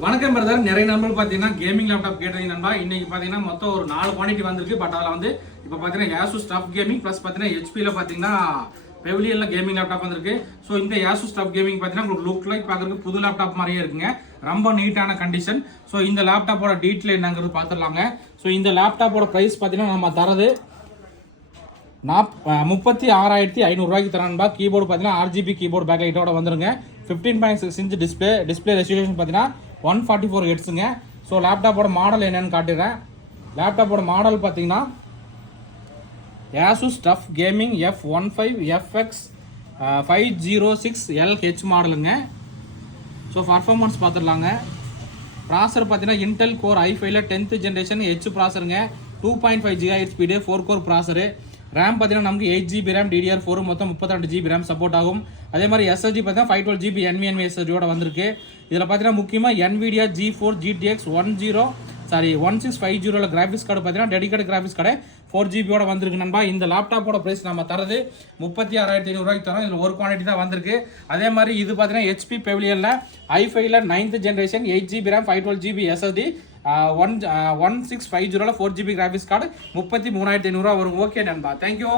வணக்கம் பிரதர். நிறைய நண்பர்கள் பார்த்தீங்கன்னா கேமிங் லேப்டாப் கேட்டீங்க நண்பா. இன்னைக்கு பார்த்தீங்கன்னா மொத்தம் ஒரு 4 குவான்டிட்டி வந்திருக்கு. பட் அதில் வந்து இப்போ பார்த்தீங்கன்னா ASUS TUF Gaming ப்ளஸ் பார்த்தீங்கன்னா HPல பார்த்தீங்கன்னா பெவிலியன்ல கேமிங் லேப்டாப் வந்திருக்கு. ஸோ இந்த ASUS TUF Gaming பார்த்தீங்கன்னா உங்களுக்கு லுக் லைக் பார்க்கறதுக்கு புது லேப்டாப் மாதிரியே இருக்குங்க. ரொம்ப நீட்டான கண்டிஷன். ஸோ இந்த லேப்டாப்போட டீட்டெயில் என்னங்கிறது பார்த்துடலாங்க. ஸோ இந்த லேப்டாப்போட ப்ரைஸ் பார்த்தீங்கன்னா நம்ம தரது 36,500 ரூபாய்க்கு தரான்பா. கீபோர்டு பார்த்தீங்கன்னா RGB கீபோர்டு பேக்லைட்டோட வந்துருங்க. 15.6 இன்ச் டிஸ்பிளே ரெசல்யூஷன் பார்த்தீங்கன்னா 144 ஹெர்ட்ஸுங்க. ஸோ லேப்டாப்போட மாடல் என்னன்னு காட்டுறேன். லேப்டாப்போட மாடல் பார்த்தீங்கன்னா ASUS TUF GAMINGF15 FX506LH மாடலுங்க. ஸோ பர்ஃபார்மன்ஸ் பார்த்துடலாங்க. ப்ராசர் பார்த்தீங்கன்னா இன்டெல் கோர் i5ல 10th ஜென்ரேஷன் H ப்ராசருங்க. 2.5 GHz speed 4 core processor. RAM பார்த்தீங்கன்னா நமக்கு 8 GB ரேம் DDR4 மொத்தம் 32 GB ரேம் சப்போர்ட் ஆகும். அதே மாதிரி SSD பார்த்தீங்கன்னா 512 GB NVMe SSDயோட வந்திருக்கு. இதில் பார்த்தீங்கன்னா முக்கியமாக NVIDIA GeForce GTX 1650 graphics card பார்த்தீங்கன்னா டெடிகேட் கிராபிக்ஸ் கார்டு 4 GB வந்திருக்கு நண்பா. இந்த லேப்டாப்போட ப்ரைஸ் நம்ம தரது 36,500 ரூபாய்க்கு தரோம். இதில் ஒரு குவான்டிட்டி தான் வந்திருக்கு. அதே மாதிரி இது பார்த்தீங்கன்னா HP பெவிலியன்ல i5ல 9th generation 8 GB RAM 512 GB SSD 1650 4 GB graphics card 33,500 ரூபா வரும். ஓகே நண்பா, தேங்க்யூ.